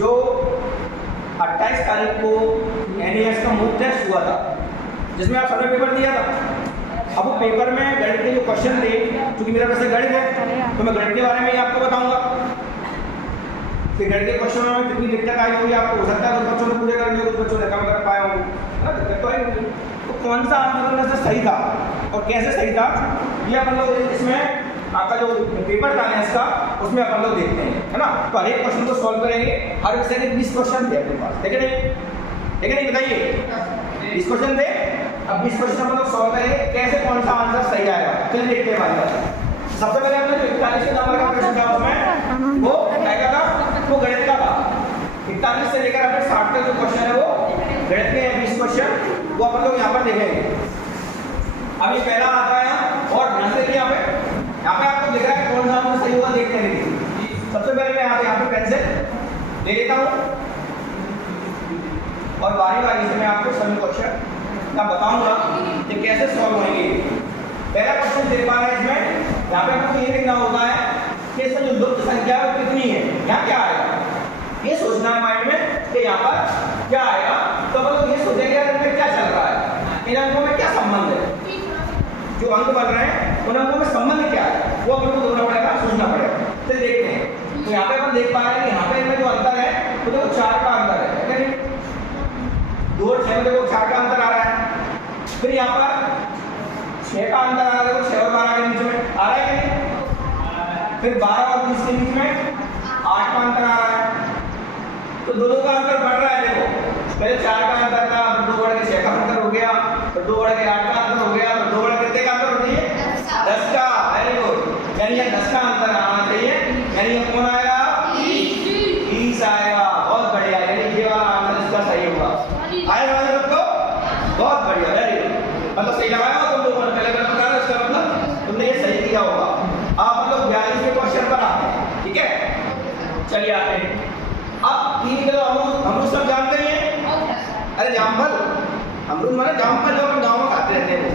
जो 28 तारीख को NAS का मूक टेस्ट हुआ था, जिसमें आप सर्वे पेपर दिया था। अब वो पेपर में गणित के जो क्वेश्चन थे, क्योंकि मेरा वैसे गणित है तो मैं गणित के बारे में ही आपको बताऊंगा कि गणित के क्वेश्चनों में कितनी दिक्कत आई होगी आपको। हो सकता है कुछ बच्चों ने पूरे कर लिए, कुछ बच्चों ने कम कर पाए होंगे, ना दिक्कत तो आई होगी। तो कौन सा आंसर उनमें से सही था और कैसे सही था, ये अपन लोग इसमें आपका जो पेपर था ना इसका, उसमें अपन लोग देखते हैं, है ना। तो हर एक क्वेश्चन को सॉल्व करेंगे। हर विषय के 20 क्वेश्चन थे अपने पास, ठीक है नहीं बताइए 20 क्वेश्चन थे। अब 20 क्वेश्चन अपन लोग सॉल्व करेंगे, कैसे कौन सा आंसर सही आएगा चलिए देखते हैं हमारे पास। सबसे पहले हमने जो 41 नंबर का प्रश्न था उसमें वो क्या था, वो गणित का था। 41 से लेकर अपने 60 तक जो क्वेश्चन है वो गणित के 20 क्वेश्चन, वो अपन लोग यहाँ पर देखेंगे। अब ये पहला आता है और ध्यान से यहाँ पे आपको दिख रहा है कौन सा आंसर सही होगा, देखते हैं। सबसे पहले मैं यहाँ पे पेंसिल ले लेता हूँ और बारी बारी से मैं आपको सभी क्वेश्चन का बताऊंगा कि कैसे सॉल्व होंगे। पहला क्वेश्चन दे पा रहा है इसमें, यहाँ पे आपको ये देखना होता है कि इसमें जो लुप्त संख्या है वो कितनी है, यहाँ क्या आएगा, ये सोचना है माइंड में कि यहाँ पर क्या आएगा। तो अपन लोग ये सोचेंगे इनमें क्या चल रहा है, इन अंकों में क्या संबंध है, जो अंक बन रहे हैं उन अंकों में संबंध क्या है, वो अपन को ढूंढना पड़ेगा, सोचना पड़ेगा। तो देखते हैं, तो यहाँ पे अपन देख पा रहे हैं कि यहाँ पे इनमें जो अंतर है वो देखो 4 का अंतर है, ठीक है। 2 और 6 में देखो 4 का अंतर आ रहा है। फिर यहाँ पर 6 का अंतर आ रहा है, देखो 6 और 12 के बीच में आ रहा है कि नहीं। फिर 12 और 20 के बीच में 8 का अंतर आ रहा है। तो दोनों का अंतर बढ़ रहा है। देखो पहले 4 का अंतर था, फिर 2 बढ़ के 6 का अंतर हो गया, फिर 2 बढ़ के 8 का अंतर हो गया, फिर 2 बढ़ के कितने का अंतर होती है 10 का। वेरी गुड, यानी ये 10 का अंतर आना चाहिए, यानी ये कौन आएगा 20 आएगा। बहुत बढ़िया, यानी ये वाला आंसर इसका सही होगा। आएगा सबको, बहुत बढ़िया, वेरी गुड। मतलब सही लगाया हो तुम लोगों ने, पहले मैंने बताया इसका मतलब तुमने ये सही किया होगा। आप मतलब 42 के क्वेश्चन पर आते हैं, ठीक है। चलिए आते हैं अब 3 किलो अमरूद सब जानते हैं। अरे जामफल, अमरूद माने जामफल जो अपन गाँव में खाते रहते हैं,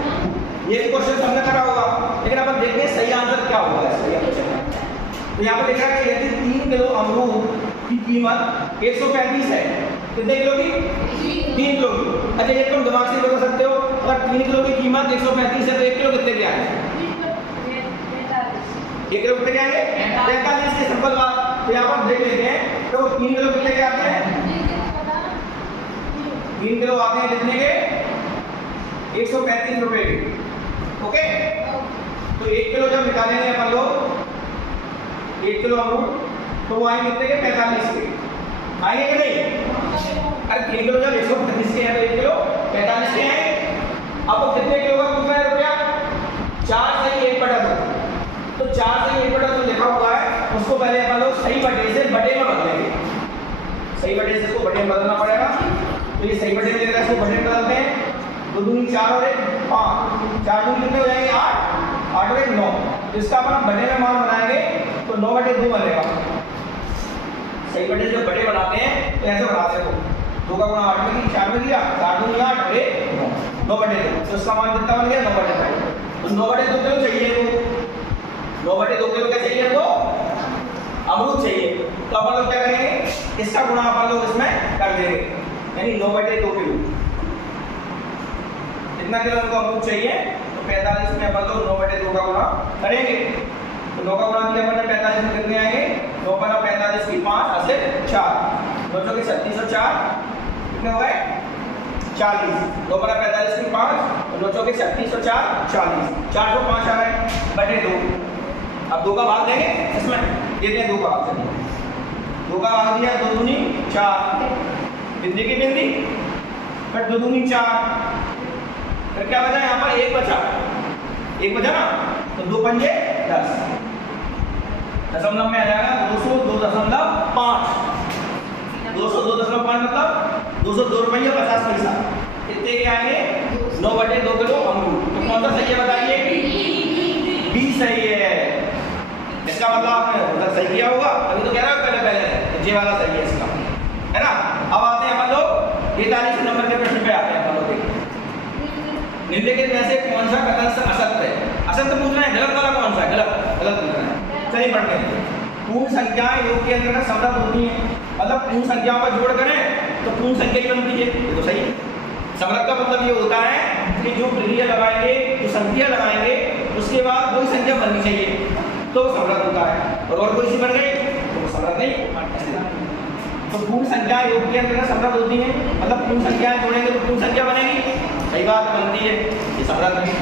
ये क्वेश्चन हमने करा होगा। लेकिन अपन देखते हैं सही आंसर क्या होगा इसका क्वेश्चन। तो यहाँ पे लिखा है कि यदि 3 किलो अमरूद की कीमत 135 है, कितने किलो की 3 किलो की। अच्छा ये तुम दिमाग से बता सकते हो, अगर 3 किलो की कीमत 135 है तो 1 किलो कितने के आएंगे, 1 किलो कितने के आएंगे 45 की सिंपल बात। तो यहाँ पर देख लेते हैं तो 3 किलो कितने के आते हैं, 3 किलो आते हैं कितने के 135 रुपए के, ओके। तो 1 किलो जब निकालेंगे अपन लोग 1 किलो अमरूद तो वो आएंगे कितने के 45 के, आएंगे कि नहीं। अरे 3 किलो जब 135 के हैं तो 1 किलो 45 के आएंगे। अब कितने किलो का पूछ रहा है रुपया, 4 सही 1/2। तो 4 सही 1/2 लिखा हुआ है, उसको पहले अपन लोग सही बटे से बटे में बदलेंगे। सही बटे से इसको बटे में बदलना पड़ेगा। तो ये सही बटे में लेकर इसको बटे में बदलते हैं। 2 दूनी 4 और 1 5, 4 दूनी कितने हो जाएंगे 8, 8 और 1 9। तो इसका अपन बटे में मान बनाएंगे तो 9/2 बनेगा। सही बटे से बटे बनाते हैं तो ऐसे बनाते हैं, 2 का गुणा 8 में की 4 में किया, 4 दूनी 8 और 1 9, 9/2। तो इसका मान कितना बन गया 9/2। तो 9/2 किलो चाहिए, 9/2 किलो क्या चाहिए हमको, अमरूद चाहिए। तो अपन लोग क्या करेंगे, इसका गुणा अपन लोग इसमें कर देंगे, यानी 9/2 किलो। कितना किलो हमको अमरूद चाहिए, तो 45 में अपन लोग 9/2 का गुणा करेंगे। तो 9 का गुणा किया अपन ने 45 में कितने आएंगे, 9 पर 45 की 5 से 4, 2 चौके 36 और 4 कितने हो गए 40। 2 पर 45 की 5, 2 चौके 36 और 4 40, 4 को 5 आ गए बटे 2। अब 2 का भाग देंगे इसमें, देते हैं 2 का भाग देंगे, 2 का भाग दिया, 2 दूनी 4, बिंदी की बिंदी, फिर 2 दूनी 4, फिर क्या बचा यहाँ पर 1 बचा, 1 बचा ना, तो 2 पंजे 10, दशमलव में आ जाएगा 202.5, 202.5 मतलब 202 रुपये 50 पैसा। कितने के आएंगे 9/2 किलो अमरूद। तो कौन सा सही है बताइए, बी सही है। इसका मतलब आपने सही किया होगा, अभी तो कह रहा है पहले ये वाला सही है इसका, है ना। अब आते हैं अपन लोग 43 नंबर के प्रश्न पे आते हैं अपन लोग। निम्नलिखित में से कौन सा कथन असत्य है, असत्य पूछ रहे हैं, गलत वाला कौन सा है, गलत पूछ रहे हैं। चलिए पढ़ते हैं। पूर्ण संख्याएं योग के अंतर्गत समृद्ध होती हैं, मतलब मतलब पूर्ण संख्याओं का जोड़ करें तो पूर्ण संख्या ही बनती है, ये तो सही है। समरथ का मतलब ये होता है कि जो ट्रिलियन लगाएंगे, जो संख्या लगाएंगे, उसके बाद वही संख्या बननी चाहिए तो वो समरथ होता है, और कोई सी बन गई तो वो समरथ नहीं। तो पूर्ण संख्या योग के अंदर समरथ होती है, मतलब पूर्ण संख्याएं जोड़ेंगे तो पूर्ण संख्या बनेगी, सही बात बनती है, ये समरथ नहीं।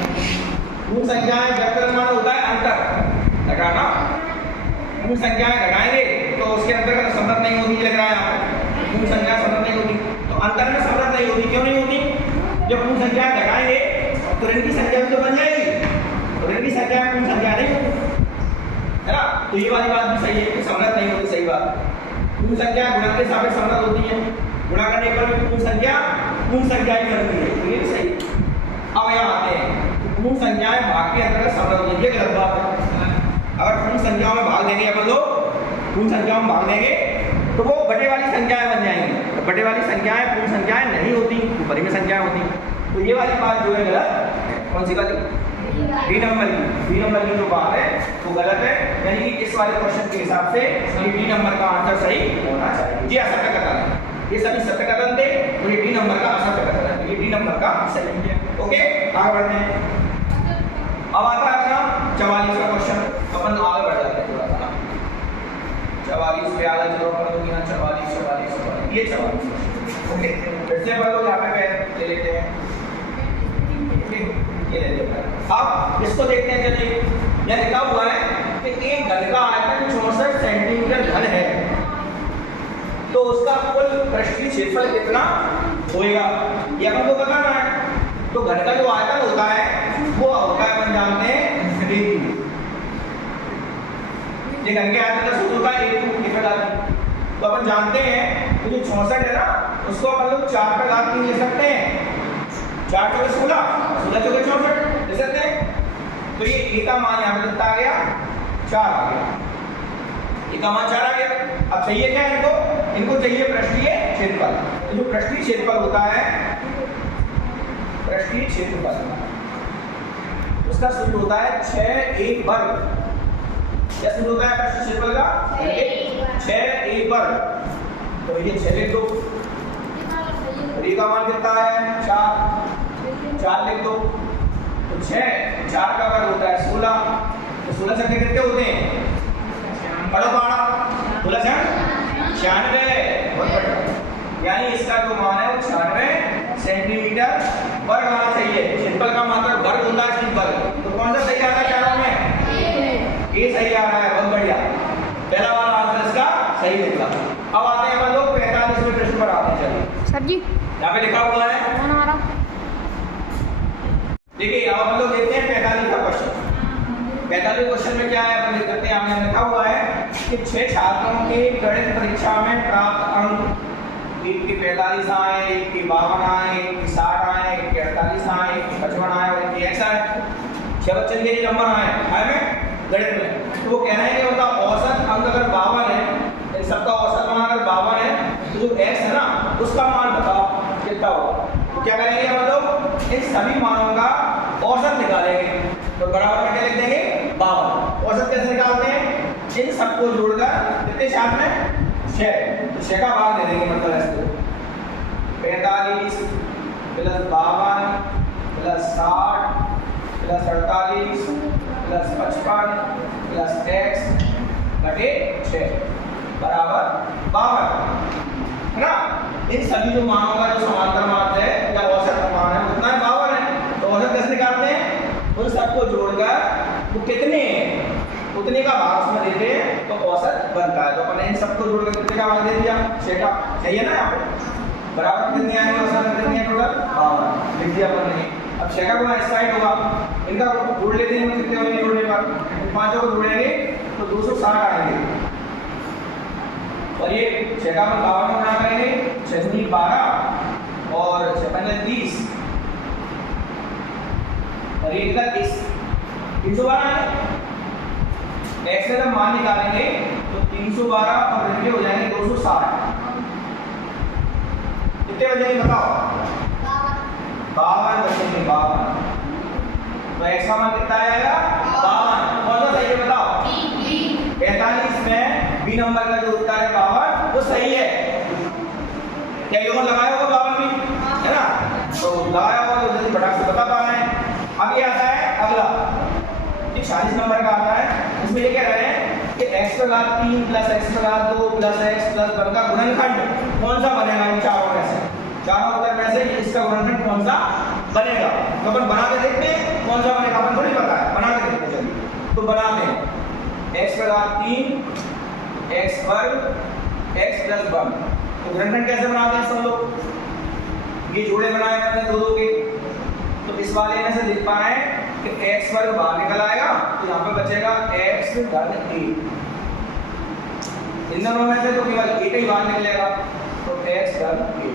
पूर्ण संख्याएं व्याकरण मान होता है अंतर घटाना, पूर्ण संख्याएं घटाएंगे तो उसके अंतर्गत समरथ नहीं होती, लग रहा है यहाँ पे पूर्ण संख्या समरथ नहीं होती, तो अंतर में समरथ नहीं होती। क्यों नहीं होती? जब पूर्ण संख्या घटाएंगे तो ऋण की संख्या भी तो बन जाएगी, तो ऋण की संख्या पूर्ण संख्या नहीं होती, है ना। तो ये वाली बात भी सही है कि समरथ नहीं होती, सही बात। पूर्ण संख्या गुणा के सापेक्ष समरथ होती है, गुणा करने पर भी पूर्ण संख्या ही बनती है, तो ये भी सही। अब यहाँ आते हैं पूर्ण संख्याएं भाग के अंतर्गत समरथ होती है, गलत बात है। अगर पूर्ण संख्याओं में भाग देंगे अपन लोग, पूर्ण संख्याओं में भाग देंगे तो वो बटे वाली संख्याएं बन जाएंगी, तो बटे वाली संख्याएं पूर्ण संख्याएं नहीं होती, ऊपरी में संख्याएं होती। तो ये वाली बात जो है गलत है। कौन सी वाली? डी नंबर की जो बात है वो गलत है, यानी कि इस वाले क्वेश्चन के हिसाब से डी नंबर का आंसर सही होना चाहिए। जी असत्य कथन है, ये सभी सत्य कथन थे, तो ये डी नंबर का असत्य कथन है, ये डी नंबर का सही है। ओके, आगे बढ़ते हैं। अब आता है अपना 44वां क्वेश्चन, अपन आगे बढ़ जाते हैं थोड़ा सा। 44 पे आगे चलो अपन लोग, यहाँ 44 ये 44। ओके, फिर से अपन लोग यहाँ पे पेन ले लेते हैं, ये ले लेते हैं। अब इसको देखते हैं, चलिए यह लिखा हुआ है कि एक घन का आयतन 64 सेंटीमीटर घन है, तो उसका कुल पृष्ठीय क्षेत्रफल कितना होएगा, ये अपन को बताना है। तो घन का जो आयतन होता है वो होता है, अपन जानते हैं रेडियन। ये घन के आयतन का सूत्र होता है A2 तो अपन जानते हैं तो जो 64 है ना, उसको अपन लोग 4 का घात 3 ले सकते हैं, 4 चौके 16, 16 चौके 64 ले सकते हैं। तो ये A का मान यहाँ पे कितना आ गया? 4 आ गया, A का मान 4 आ गया। अब चाहिए क्या इनको चाहिए पृष्ठीय क्षेत्रफल। तो जो पृष्ठीय क्षेत्रफल होता है, पृष्ठीय क्षेत्रफल उसका सूत्र होता है 6a वर्ग। क्या सूत्र होता है पृष्ठीय क्षेत्रफल का? 6a वर्ग। तो ये 6 लिख दो, A का मान कितना है? 4 लिख दो। तो 4 का वर्ग होता है 16, तो 16 छक्के कितने होते हैं? पढ़ो पढ़ा, 16 96, बहुत बढ़िया। यानी इसका जो मान है वो 96 सेंटीमीटर वर्ग आना चाहिए। क्षेत्रफल का मतलब वर्ग होता है, सिर्फ वर्ग। तो कौन सा सही आ रहा है चारों में? ये सही आ रहा है, बहुत बढ़िया। पहला वाला आंसर इसका सही निकला। अब आते हैं अपन लोग 45वें प्रश्न पर आते हैं। चलिए सर जी, यहाँ पे लिखा हुआ है, कौन आ रहा? देखिए अब हम लोग देखते हैं 45वां क्वेश्चन। 45वें क्वेश्चन में क्या है अपन देख सकते हैं, यहाँ लिखा हुआ है कि 6 छात्रों के गणित परीक्षा में प्राप्त अंक, एक के 45 आए, एक के 52 आए, एक के 60 आए, एक के 48 आए, एक के 55 आए और एक के 100 आए। 6 बच्चों के ये नंबर आए में गणित में। तो वो कह रहे हैं कि उनका औसत अंक अगर 52 है, इन सबका औसत मान अगर 52 है, तो जो x है ना उसका मान बताओ कितना होगा। तो क्या करेंगे हम लोग? इन सभी मानों का औसत निकालेंगे, तो बराबर में क्या लिख देंगे? 52। औसत कैसे निकालते हैं? इन सबको जोड़कर कितने साथ में 6, तो 6 का भाग दे देंगे, मतलब इसको 45 plus 52 plus 60 plus 48 plus 55 plus x बटे 6 बराबर 52, है ना। इन सभी जो मानों का जो समांतर मान है या औसत मान है उतना 52 है। तो औसत कैसे निकालते हैं? उन सबको जोड़कर वो कितने हैं उतने का भाग उसमें देते हैं, तो औसत बनता है। तो अपन इन सबको जोड़कर कितने का भाग दे दिया? 6 का। सही है ना, यहाँ पे बराबर कितने आएंगे? औसत कितने हैं टोटल? 52 लिख दिया अपन ने। अब 6 का गुणा इस साइड होगा, इनका जोड़ लेते हैं, कितने होंगे जोड़ने पर? 5 को जोड़ेंगे तो 260 आएंगे, और ये 6 का 52 गुणा करेंगे, 6 दूनी 12 और 6 30 और ये कितना 30, 312 है। x का जब मान निकालेंगे तो 312 और ऋण हो जाएंगे 260। कितने बचेंगे बताओ? 52 बचेंगे, 52। तो x का मान कितना आएगा? 52। कौन सा सही है बताओ? 45 में बी नंबर का जो उत्तर है 52 वो सही है। नंबर का आता है, उसमें ये कह रहे हैं कि x का घात 3 प्लस x का घात 2 प्लस x प्लस 1 का गुणनखंड कौन सा बनेगा इन चारों में से? चारों उत्तर में से इसका गुणनखंड कौन सा बनेगा? तो अपन बना के देखते हैं कौन सा बनेगा, अपन थोड़ी पता है, बना के देखते हैं। चलिए तो बनाते हैं x का घात 3 x वर्ग x प्लस 1। तो गुणनखंड कैसे बनाते हैं सब लोग? ये जोड़े बनाए अपने दो के, तो इस वाले में से लिख पा रहे हैं कि x वर्ग बाहर निकल आएगा, तो यहाँ पे बचेगा x धन a। इन दोनों में से तो केवल a का ही बाहर निकलेगा, तो x धन a।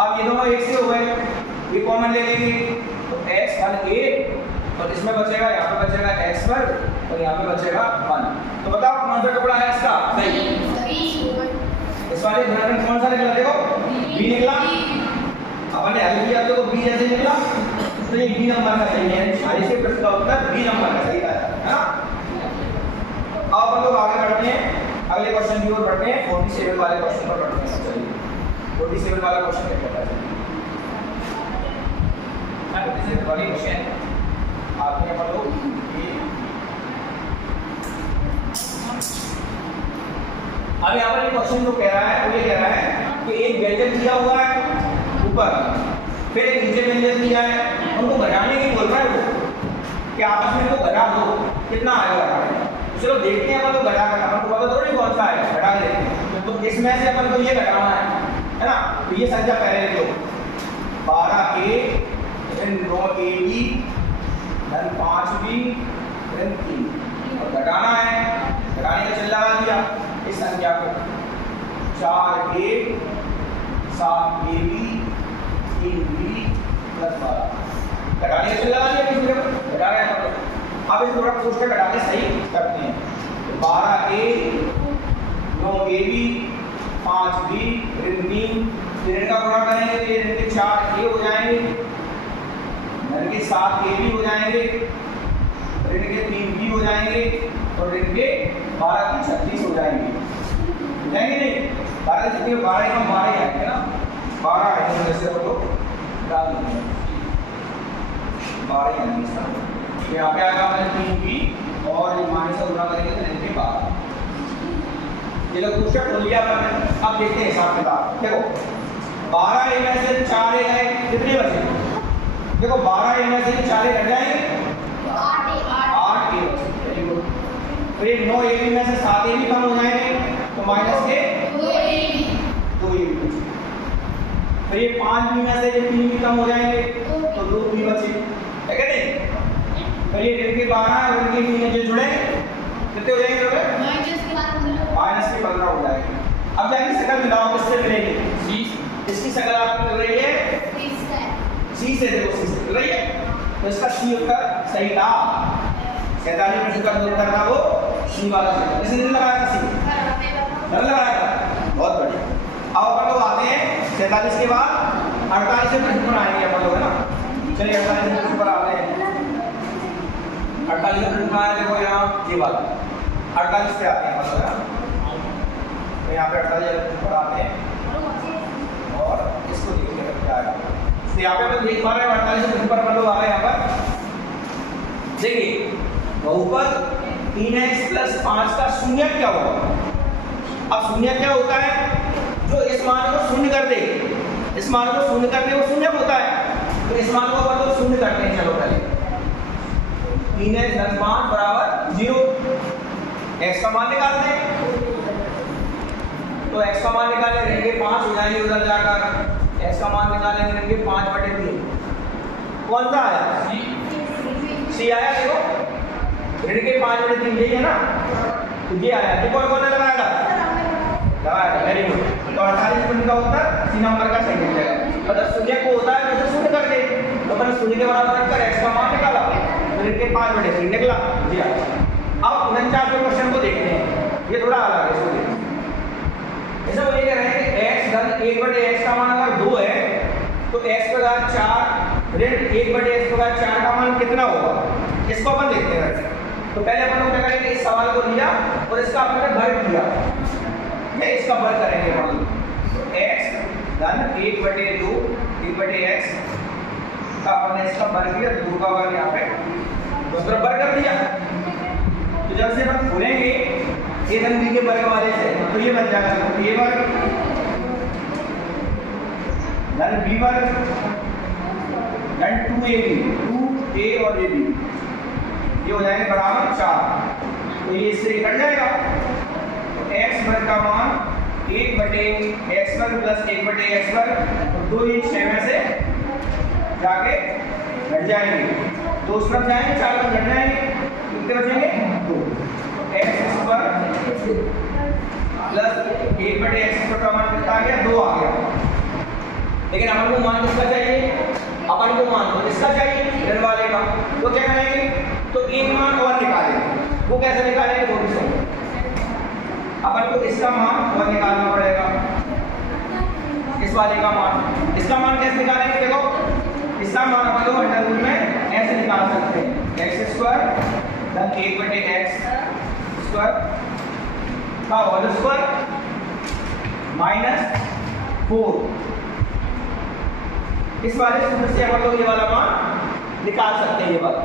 अब ये दोनों एक से हो गए, ये कॉमन ले लेंगे, तो x धन a, और इसमें बचेगा, यहाँ पे बचेगा x वर्ग और यहाँ पे बचेगा 1। तो बताओ कौन सा टुकड़ा है इसका सही? इस वाले गुणनखंड कौन सा निकला? देखो b निकला, अपन ने हल किया तो b जैसे निकला, तो ये b नंबर का सही है। 40 के प्रश्न का उत्तर b नंबर का सही है ना। अब अपन लोग आगे बढ़ते हैं, अगले क्वेश्चन की ओर बढ़ते हैं, 47 वाले क्वेश्चन पर बढ़ते हैं। चलिए 47 वाला क्वेश्चन देखते हैं। मैं 47 वाले क्वेश्चन आपने अपन लोग ये अब यहाँ पर क्वेश्चन जो कह रहा है वो ये कह रहा है कि एक व्यंजन दिया हुआ है ऊपर, फिर एक नीचे व्यंजन दिया है, उनको घटाने की बोल रहा है वो कि आपस में इनको घटा दो, कितना आएगा घटाने। चलो देखते हैं अपन तो घटा कर, अपन को पता थोड़ी कौन सा है, घटा के देखते हैं। तो इसमें से अपन को ये घटाना है ना। तो ये संख्या पहले लिख लो, 12a धन 9ab धन 5b धन 3, और घटाना है, घटाने का चिन्ह लगा दिया इस संख्या को, 4a 7ab 3b प्लस 12, घटाने का चिन्ह लगा दिया किसी ने, घटा गया था। अब इस थोड़ा पूछ के घटा के सही करते हैं। तो 12a 9ab 5b ऋण 3, ऋण का गुणा करेंगे तो ये ऋण के 4a हो जाएंगे, ऋण के 7ab हो जाएंगे, ऋण के 3b हो जाएंगे, और ऋण के 12 की 36 हो जाएंगे। जाएंगे नहीं, 12 की 36 12 का 12 ही आएंगे ना, 12 आएंगे जैसे वो लोग डाल देंगे, 12 ही आएंगे इसका। यहाँ पे आएगा हमारे 3b और माइनस से गुणा करेंगे तो ऋण के 12। ये लोग दूसरा खोल लिया अपन। अब देखते हैं हिसाब किताब। देखो 12 a में से 4a गए, कितने बचे? देखो 12 a में से 4a हट जाएंगे, 8a बचे। तो ये 9ab में से 7a भी कम हो जाएंगे, तो माइनस के 2a भी बचे। तो ये 5b में से 3 भी कम हो जाएंगे, तो 2 भी बचे, है क्या नहीं? तो ये ऋण के 12 और ऋण के 3 में जो जुड़े कितने हो जाएंगे? माइनस के 15 हो जाएंगे। अब जाके शकल मिलाओ, किससे मिलेगी? इसकी शकल आपको मिल रही है सी से, देखो सी से मिल रही है, तो इसका सी उत्तर सही था। 47 प्रश्न का जो उत्तर था वो सी वाला था। इसने नहीं लगाया था, सी नहीं लगाया था, बहुत बढ़िया। अब अपन लोग आते हैं 47 के बाद 48 प्रश्न पर आएंगे अपन लोग, है ना। चलिए 48 प्रश्न पर आते हैं। 48 प्रश्न आया, देखो यहाँ ये वाला 48 पे आते हैं अपन लोग, है ना। तो यहाँ पे 48 पर आते हैं और इसको देखिए क्या आएगा। तो यहाँ पे अपन देख पा रहे हैं 48 प्रश्न पर अपन लोग आ रहे हैं। यहाँ पर देखिए बहुपद 3x प्लस 5 का शून्य क्या होगा? अब शून्य क्या होता है? जो इस मान को शून्य कर दे, इस मान को शून्य कर दे वो शून्य होता है। तो इस मान को अपन लोग शून्य करते हैं। चलो पहले 3x प्लस 5 बराबर 0, x का मान निकालते हैं। तो x का मान निकालें, ऋण के 5 हो जाएंगे उधर जाकर, x का मान निकालेंगे ऋण के 5/3। कौन सा आया? सी आया। देखो ऋण के 5/3 यही है ना, तो ये आया। तो कौन कौन लगाया था? लगाया था, वेरी गुड। तो 48 प्रश्न का उत्तर सी नंबर का सही है। मतलब शून्य को होता है वैसे शून्य कर दे, तो मैंने शून्य के बराबर रखकर x का मान निकाला, तो ऋण के 5/3 निकला, जी हाँ। अब 49वें क्वेश्चन को देखते हैं, ये थोड़ा अलग है, इसको देखते हैं। ऐसा वो ये कह रहे हैं कि x धन 1/x का मान अगर 2 है तो x का घात 4 ऋण 1/x का घात 4 का मान कितना होगा? इसको अपन देखते हैं। तो पहले अपन लोग क्या करेंगे, इस सवाल को लिया और इसका अपन ने वर्ग किया, ये इसका वर्ग करेंगे अपन लोग। तो x धन 1/2 1/x का अपन ने इसका वर्ग किया, 2 का वर्ग यहाँ पे तो बराबर कर दिया। तो जब से हम खोलेंगे ए धन बी के वर्ग वाले से तो ये बन जाएगा ए वर्ग धन बी वर्ग धन 2ab 2a और ab ये हो जाएंगे बराबर 4। तो ये इससे कट जाएगा। तो x वर्ग का मान 1/x वर्ग प्लस 1/x वर्ग तो 2 ये 6 में से जाके घट जाएंगे। तो उस तरफ जाएंगे 4 में घट जाएंगे कितने बचेंगे 2। x वर्ग प्लस 1/x वर्ग का मान कितना आ गया 2 आ गया। लेकिन अपन को मान किसका चाहिए, अपन को मान तो इसका चाहिए धन वाले का। तो क्या करेंगे, तो एक मान और निकालेंगे। वो कैसे निकालेंगे वो भी समझो। अपन को इसका मान और निकालना पड़ेगा, इस वाले का मान। इसका मान कैसे निकालेंगे, देखो इसका मान अपन लोग अंडर रूट में ऐसे निकाल सकते हैं x स्क्वायर धन 1/x स्क्वायर का होल स्क्वायर माइनस 4। इस वाले सूत्र से अपन लोग ये वाला मान निकाल सकते हैं। ये वाला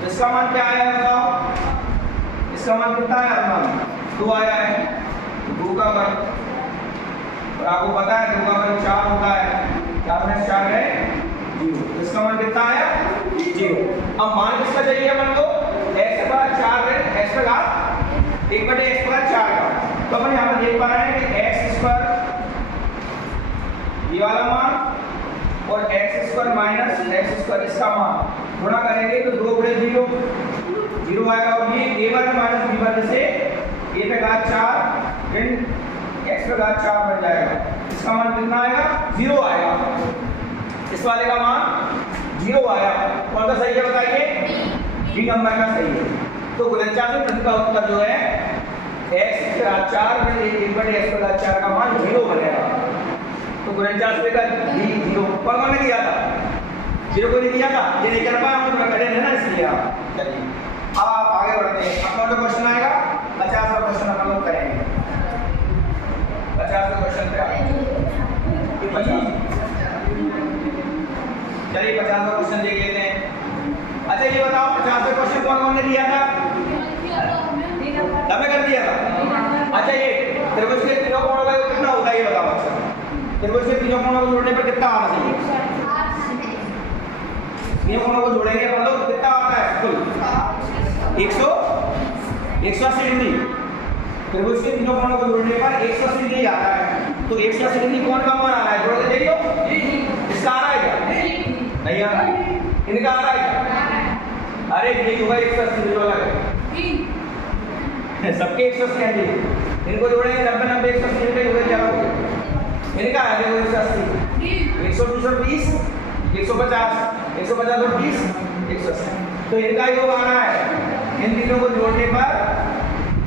तो इसका मान क्या आया है बताओ, इसका मान कितना आया मान 2 आया है, 2 का वर्ग और आपको पता है 2 का वर्ग 4 होता है, 4 में 4 है 0। इसका मान कितना आया 0। अब मान किसका चाहिए अपन को, x का 4 है x का 1/x का 4 का। तो अपन यहाँ पर देख पा रहे हैं कि x स्क्वायर ये वाला मान और x square minus x square इसका मान गुणा करेंगे तो 2 × 0 0 आएगा। और ये a वर्ग माइनस b वर्ग से a पे घात 4 ऋण x पे घात 4 बन जाएगा। इसका मान कितना आएगा 0 आएगा। इस वाले का मान 0 आया। कौन सा सही है बताइए, बी नंबर का सही है। तो गुणनचाल में प्रश्न का उत्तर जो है x पे घात 4 ऋण 1/x पे घात 4 का मान 0 बनेगा। तो गुणनचाल से लेकर बी 0 कौन ने दिया था, 0 को नहीं दिया था, ये नहीं कर पाया हम कटे है ना इसलिए। चलिए अब आप आगे बढ़ते हैं। अब कौन सा क्वेश्चन आएगा 50वां क्वेश्चन अपन लोग करेंगे। 50वां क्वेश्चन पे आएंगे 50। चलिए 50वां क्वेश्चन देख लेते हैं। अच्छा ये बताओ 50वां क्वेश्चन कौन ने दिया था, तब कर दिया था। अच्छा ये त्रिभुज के तीनों कोणों का कितना होता है ये बताओ। अच्छा त्रिभुज के तीनों कोणों को जोड़ने पर कितना आना चाहिए, तीनों कोणों को जोड़ेंगे अपन लोग कितना आता है कुल 180 डिग्री। त्रिभुज के तीनों कोणों को जोड़ने पर 180 डिग्री आता है। तो 180 डिग्री कौन का मान आ रहा है, जोड़ के देख लो। इसका आ रहा है क्या, नहीं आ रहा है, इनका आ रहा है क्या, अरे यही होगा 180 डिग्री वाला सबके 180 है। इनको जोड़ेंगे 90 90 180 डिग्री हो गए, क्या हो गया इनका है देखो 180 120 और 20 150 150 और 20 180। तो इनका योग आना है। इन तीनों को जोड़ने पर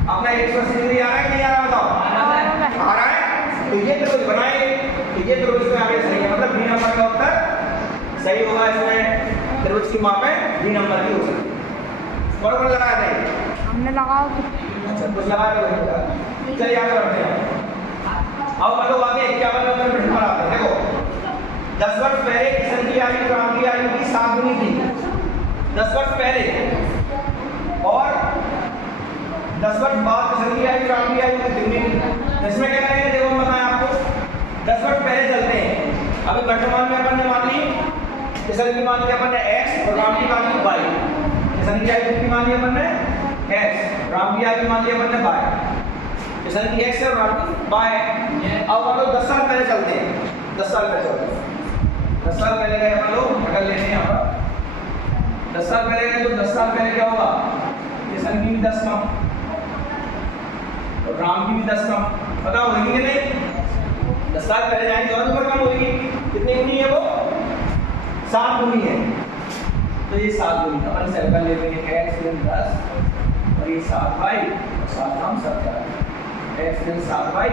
अपना 180 डिग्री आ रहा है कि नहीं आ रहा बताओ, आ रहा है। तो ये त्रिभुज बनाएंगे तो ये त्रिभुज में आगे सही है, मतलब बी नंबर का उत्तर सही होगा। इसमें त्रिभुज की मापें बी नंबर की हो सकती है। बराबर लगाया नहीं हमने लगाओ। अच्छा कुछ लगा दो। चलिए आगे बढ़ते हैं। अब हम लोग आगे 51 नंबर प्रश्न पर आते हैं। देखो 10 वर्ष पहले किशन की आयु राम की आयु की 7 गुनी थी, 10 वर्ष पहले, और 10 वर्ष बाद किशन की आयु राम की आयु की दुगनी थी। इसमें क्या करेंगे, देखो हम बताएं आपको 10 वर्ष पहले चलते हैं। अभी वर्तमान में अपन ने मान ली किशन की मान ली अपन ने x और राम की मान ली y। किशन की आयु की मान ली अपन ने x, राम की आयु मान ली अपन ने y। किशन की x है और राम की y है। अब हम लोग 10 साल पहले चलते हैं। 10 साल पहले चलते हैं। 10 साल पहले गए हम लोग निकल लेते हैं यहाँ पर। 10 साल पहले गए तो 10 साल पहले क्या होगा, किशन की भी 10 कम और राम की भी 10 कम, पता होगी कि नहीं। 10 साल पहले जाएंगे और ऊपर कम होगी। कितनी गुनी है वो, 7 गुनी है। तो ये 7 गुनी अपन सर्कल ले लेंगे x 10 और ये 7y और 7 हम 17 x 7y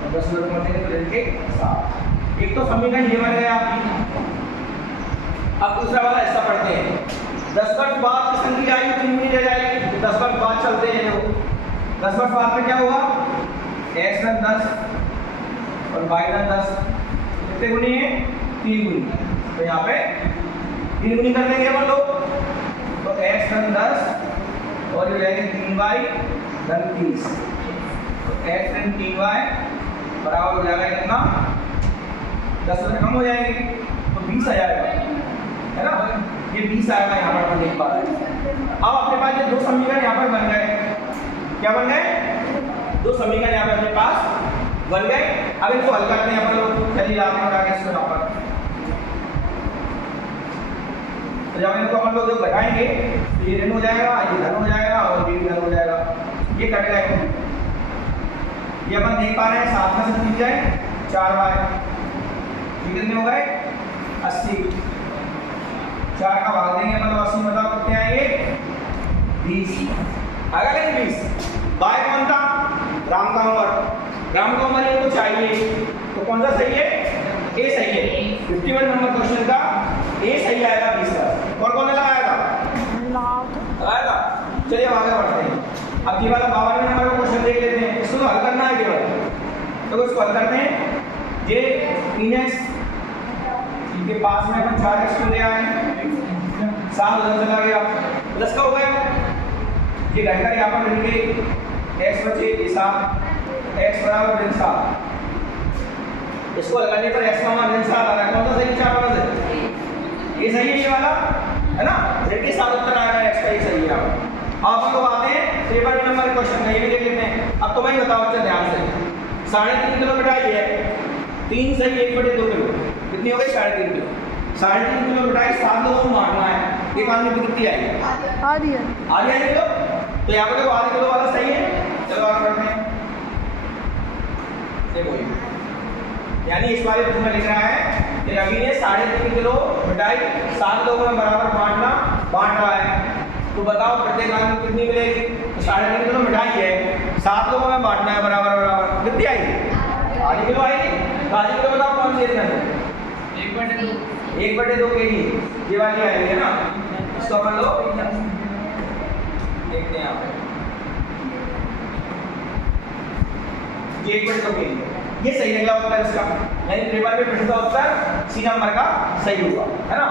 और 10 लोग मरते हैं तो लेके 7। एक तो समीकरण ये बन गया आपकी। अब दूसरा वाला ऐसा पढ़ते हैं। 10 वर्ष बाद किशन की आयु 3 गुनी रह जाएगी। 10 वर्ष बाद चलते हैं देखो 10 वर्ष बाद में क्या होगा, x 10 और y 10 कितने गुनी है 3 गुनी। तो यहाँ पे 3 गुनी कर देंगे अपन लोग। तो x धन 10 और ये हो जाएंगे 3y धन 30। तो x धन 3y बराबर हो जाएगा कितना, 10 से कम हो जाएंगे तो 20 आ जाएगा, है ना। ये 20 आएगा यहाँ पर देख पा रहे हैं। अब अपने पास ये दो समीकरण यहाँ पर बन गए, क्या बन गए, दो समीकरण यहाँ पे अपने पास बन गए। अब इनको हल करते हैं अपन लोग, चलिए लाते हैं आगे इसको यहाँ पर। तो जब इनको अपन लोग जो घटाएंगे तो ये ऋण हो जाएगा, ये धन हो जाएगा और ये भी धन हो जाएगा, ये कट गए। ये अपन देख पा रहे हैं 7 में से 3 जाए 4y, ये कितने हो गए 80। 4 का भाग देंगे मतलब 80, बताओ कितने आएंगे 20 आएगा कहीं 20। बाय कौन था, राम का उमर, राम का उमर इनको चाहिए तो कौन सा सही है, ए सही है। 51 नंबर क्वेश्चन का ए सही आएगा 20 का। और कौन ने लगाया था, चलिए आगे बढ़ते हैं। अब ये वाला 52 नंबर का क्वेश्चन देख लेते हैं, इसको हल करना है केवल, तो इसको हल करते हैं। ये 3x इनके पास में अपन 4x को ले आए, 7 उधर चला गया, प्लस का हो गया, ये घंटा यहाँ पर लिखेंगे x बचे 7, x बराबर ऋण 7। इसको लगाने पर x का मान ऋण 7 आ रहा है, कौन सा सही 4 वाला से, ये सही है, ये वाला है ना, ऋण के 7 उत्तर आएगा, x का ही सही है। अब हम लोग आते हैं 53 नंबर क्वेश्चन का, ये भी देख लेते हैं। अब तो मैं बताओ अच्छा ध्यान से, 3.5 किलो मिठाई है, 3 सही 1/2 किलो, कितनी हो गई 3.5 किलो। 3.5 किलो मिठाई 7 लोगों को बांटना है, एक आदमी को कितनी आएगी, आधी किलो। तो यहाँ पर देखो आधे किलो वाला सही है, चलो आगे बढ़ते हैं। देखो यानी इस बारे में लिख रहा है कि रवि ने 3.5 किलो मिठाई 7 लोगों में बराबर बांट रहा है, तो बताओ प्रत्येक आदमी को कितनी मिलेगी। तो 3.5 किलो मिठाई है, 7 लोगों में बांटना है बराबर बराबर, कितनी आएगी, आधी किलो आएगी। तो आधी किलो बताओ कौन सी है, 1/2 kg ये वाली आएगी, है ना। इसको अपन लोग देखते हैं यहाँ पे, ये 1/2 kg, ये सही निकला उत्तर इसका, यानी पेपर में प्रश्न का उत्तर सी नंबर का सही होगा, है ना।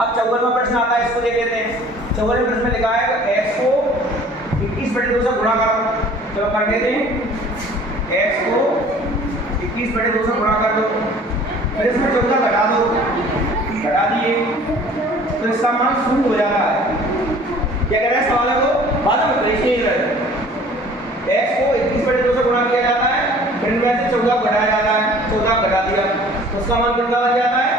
अब 54वां प्रश्न आता है, इसको देख लेते हैं। 54वें प्रश्न में लिखा है कि x को 21/2 से गुणा करो, चलो कर देते हैं। x को 21/2 से गुणा कर दो, फिर इसमें 14 घटा दो, घटा दिए तो इसका मान 0 हो जाता है। क्या कह रहा है सवाल है वो, बाद में देखिए x को 21/2 से गुणा किया जाता है, फिर में से 14 घटाया जाता है, 14 घटा दिया तो उसका मान कितना बन जाता है,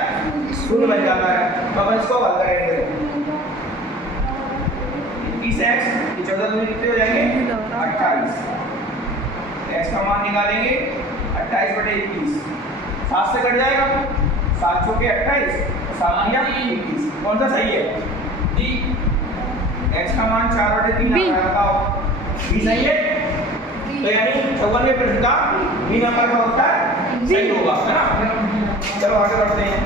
0 बन जाता है। तो अपन इसको हल करेंगे, 21x ये 14 दूनी कितने हो जाएंगे 28, x का मान निकालेंगे 28/21, 7 से कट जाएगा, 7 चौके 28, 7 या 21, कौन सा सही है, डी। x का मान 4/3 आता है, बताओ बी सही है। तो यानी 54वें प्रश्न का बी नंबर का उत्तर सही होगा, है ना। चलो आगे बढ़ते हैं,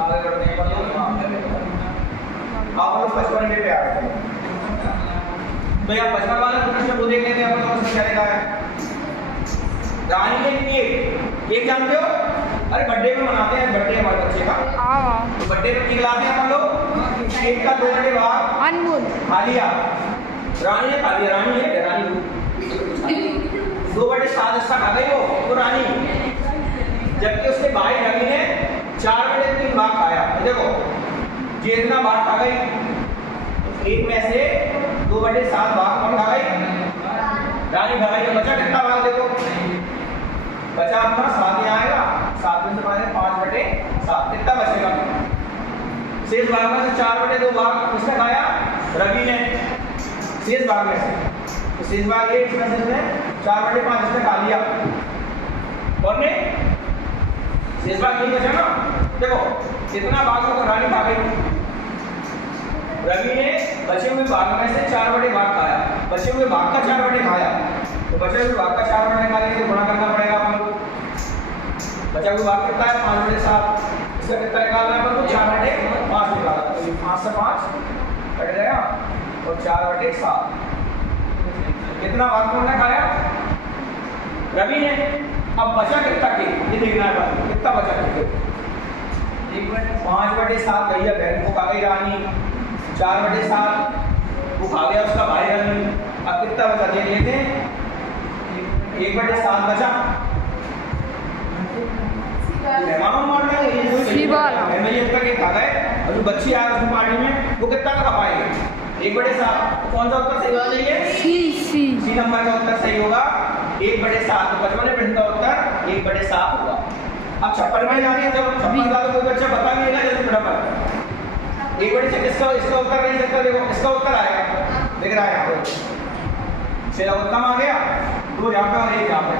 आगे बढ़ते हैं। आप लोग 55वें पे आ गए, तो यहाँ 55 वाला प्रश्न वो देख लेते हैं अपन लोग, उसमें क्या लिखा है। रानी ने केक जानते हो, अरे बर्थडे में मनाते हैं, बर्थडे हमारे बच्चे का, तो बर्थडे में केक लाते हैं अपन लोग, केक का 2 बड़े भाग खा लिया, रानी ने खा लिया, रानी है 2/7 हिस्सा खा गई वो, तो रानी, जबकि उसके भाई रवि ने 4/3 भाग खाया। देखो ये इतना भाग खा गई, तो एक में से 2/7 भाग कौन खा गई, रानी खा गई। बचा कितना भाग, देखो बचा अपना 7 यहाँ आएगा, 7 में से 5/7, कितना बचेगा, शेष भाग में से 4/2 भाग किसने खाया, रवि ने, शेष भाग में से, तो शेष भाग ये इसमें से इसने 4/5 इसने खा लिया, और ने शेष भाग नहीं बचा ना। देखो कितना भाग को रानी खा गई, रवि ने बचे हुए भाग में से 4/भाग खाया, बचे हुए भाग का 4/भाग खाया, तो बचे हुए भाग का 4/भाग खाने तो गुणा करना पड़ेगा अपन को। बचा हुआ भाग कितना है 5/7, इसका कितना निकालना है अपन को 4/5 निकालना, तो ये 5 से 5 कट गया और 4/7, कितना भाग कौन ने खाया, रवि ने। अब बचा कितना केक, ये देखना है, कितना बचा केक, 5/7 भैया बहन को खा गई रानी, 4/7 वो खा गया उसका भाई रानी। अब कितना बचा देख लेते हैं, 1/7 बचा। मेहमानों मार रहे हैं खा गए और जो बच्ची आया उसकी पार्टी में वो कितना खा पाएंगे? 1/7। कौन सा उत्तर सही होना चाहिए? सी नंबर का उत्तर सही होगा 1/7। तो 55 प्रश्न का उत्तर 1/7 होगा। अब 56 में जानी है, जब 56 का तो कोई बच्चा बता नहीं लेगा जल्दी फटाफट। 1/6 इसका उत्तर नहीं सकता। देखो इसका उत्तर आएगा, दिख रहा है यहाँ पे चला उत्तम आ गया, 2 यहाँ पे और 1 यहाँ पे,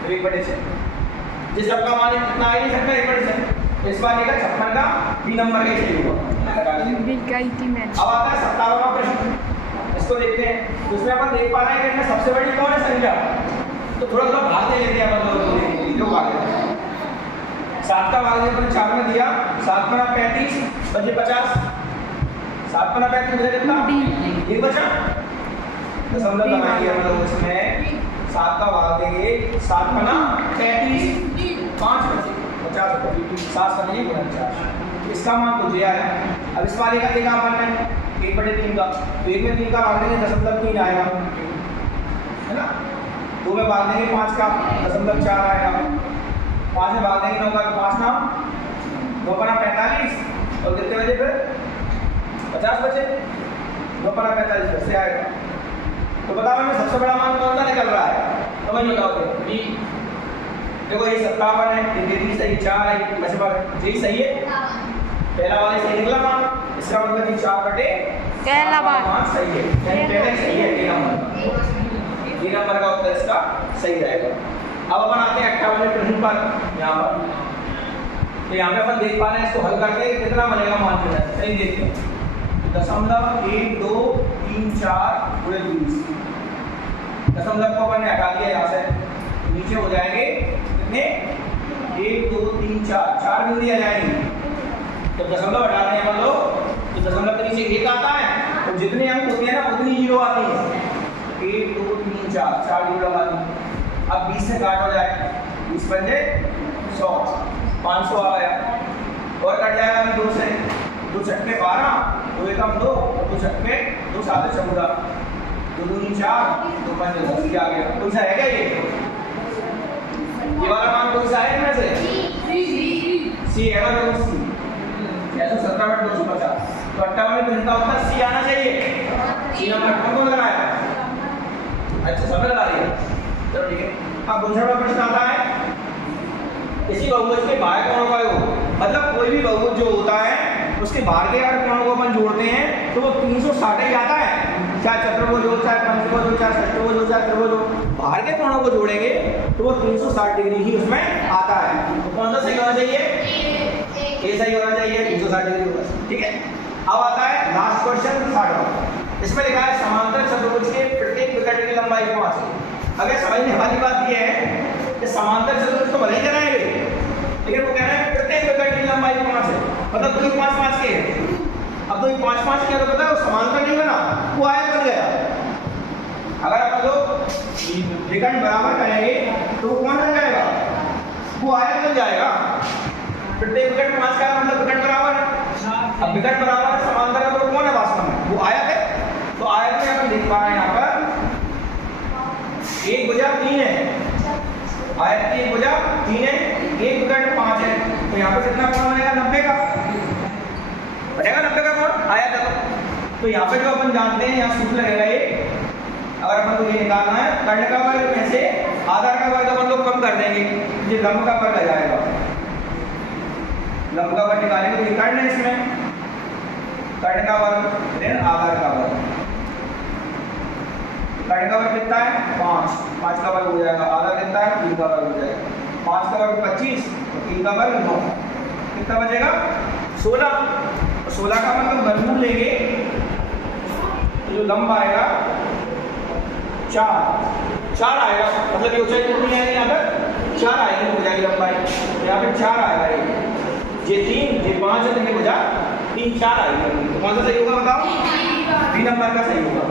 तो 1/6। जिस सबका मान कितना आ नहीं सकता 1/6। इस बार लेगा 56 का बी नंबर का सही होगा। अब आता है 57वां प्रश्न, इसको देखते हैं। उसमें अपन देख पा रहे हैं कि इनमें सबसे बड़ी कौन है संख्या, तो थोड़ा थोड़ा भाग दे लेते हैं मतलब जो भाग देते हैं। 7 का भाग हमने 4 में दिया, 7 में 35 बचे 50, 7 में 35 बचे कितना? 1 बचा। दशमलव लगाएंगे हम लोग इसमें, 7 का भाग देंगे 7 में 35, 5 बचे 50 बचे 7 बचे 49। इसका मान तो दिया है। अब इस वाले का देखा अपन ने 1/3 का, तो 1 में 3 का भाग देंगे 0.3 आएगा, है ना। 2 में भाग देंगे 5 का 0.4 आएगा, 5 में भाग देंगे 9 का, 5 ना 9 का 45 और कितने बजे फिर 50 बचे, 9 का 45 कैसे आएगा। तो बताओ इनमें सबसे बड़ा मान कौन सा निकल रहा है, तो वही बताओ। डी देखो ये 57 है, ये 3 सही 4 है, वैसे बात यही सही है, पहला वाला सही निकला मान, इसका मतलब 4/पहला मान सही है, यानी पहले सही है डी नंबर का उत्तर इसका सही रहेगा। अब अपन आते हैं 58वें प्रश्न पर। यहाँ पर तो यहाँ पे अपन देख पा रहे हैं, इसको हल करके कितना बनेगा मान जो है सही देखते हैं। 0.1234 पूरे 20, दशमलव को अपन ने हटा दिया यहाँ से, नीचे हो जाएंगे कितने 1 2 3 4 बिंदी आ जाएंगे। तो दशमलव हटा रहे हैं अपन लोग, तो दशमलव के नीचे 1 आता है, तो जितने अंक होते हैं ना उतनी जीरो आती है। 1 2 3 4 जीरो लगा दी। अब 20 से काट हो जाए, 20 पंजे 100, 500 आ गया, और कट जाएगा 2 से, 2 छक्के 12, 2 एकम 2, 2 छक्के 2 7 14, 2 दूनी 4, 2 पंजे 10 आ गया। कोई सा है क्या ये वाला मान कोई सा है इनमें से? सी है ना, तो सी 617/250, तो 58 में इनका उत्तर सी आना चाहिए। सी नंबर कौन लगाया? अच्छा सब लगा दिया, चलो ठीक है। अब 59वां प्रश्न आता है, इसी बहुभुज के बाह्य कोणों का योग, मतलब कोई भी बहुभुज जो होता है उसके बाहर के अगर कोणों को अपन जोड़ते हैं तो वो 360 ही आता है, चाहे चतुर्भुज हो, चाहे पंचभुज हो, चाहे षष्ठभुज हो, चाहे त्रिभुज हो, बाहर के कोणों को जोड़ेंगे तो वो 360 डिग्री ही उसमें आता है। तो कौन सा सही होना चाहिए? ए सही होना चाहिए, 360 डिग्री होगा, ठीक है। अब आता है लास्ट क्वेश्चन 60वां। इसमें लिखा है समांतर चतुर्भुज के प्रत्येक विकर्ण की लंबाई 5 है। अगर समझने वाली बात यह है कि समांतर चतुर्भुज तो भले ही कराएंगे, लेकिन वो कह रहे हैं प्रत्येक विकर्ण की लंबाई 5 है, मतलब 2 5 5 के हैं। अब 2 5 5 के तो पता है वो समांतर नहीं बना, वो आयत बन गया। अगर अपन लोग विकर्ण बराबर करेंगे तो वो कौन बन जाएगा? वो आयत बन जाएगा। प्रत्येक विकर्ण 5 का मतलब विकर्ण बराबर है। अब विकर्ण बराबर है, समांतर है, तो कौन है वास्तव में? वो आयत है। तो आयत में अपन देख पा रहे हैं यहाँ पर एक भुजा 3 है, आयत की एक भुजा 3 है, एक विकर्ण 5 है, तो यहाँ पे कितना कोण बनेगा? 90 का बनेगा, 90 का कोण आयत है। तो यहाँ पे जो अपन जानते हैं, यहाँ सूत्र रहेगा ये, अगर अपन को ये निकालना है कर्ण का वर्ग में से आधार का वर्ग अपन लोग कम कर देंगे, ये लंब का वर्ग आ जाएगा। लंब का वर्ग निकालेंगे तो ये कर्ण है, इसमें कर्ण का वर्ग देन आधार का वर्ग। कर्ण का वर्ग कितना है? 5, 5 का वर्ग हो जाएगा, आधार कितना है? 3 का वर्ग हो जाएगा। 5 का वर्ग 25, 3 का वर्ग 9, कितना बचेगा? 16। 16 का मतलब वर्गमूल लेंगे तो जो लंब आएगा 4 आएगा, मतलब ये ऊंचाई कितनी आएगी? यहाँ पर 4 आएगी भुजा की लंबाई, यहाँ पे 4 आएगा। ये 3, ये 5 है, तो ये भुजा 3 4 आएगी। तो कौन सा सही होगा बताओ? बी नंबर का सही होगा।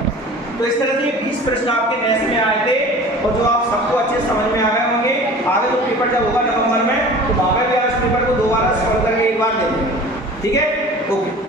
तो इस तरह से 20 प्रश्न आपके नेक्स्ट में आए थे, और जो आप सबको अच्छे समझ में आ गए होंगे। आगे जो पेपर जब होगा नवंबर में, तो वहाँ पे भी आप इस पेपर को दोबारा सॉल्व करके बार देखेंगे। ठीक है, ओके।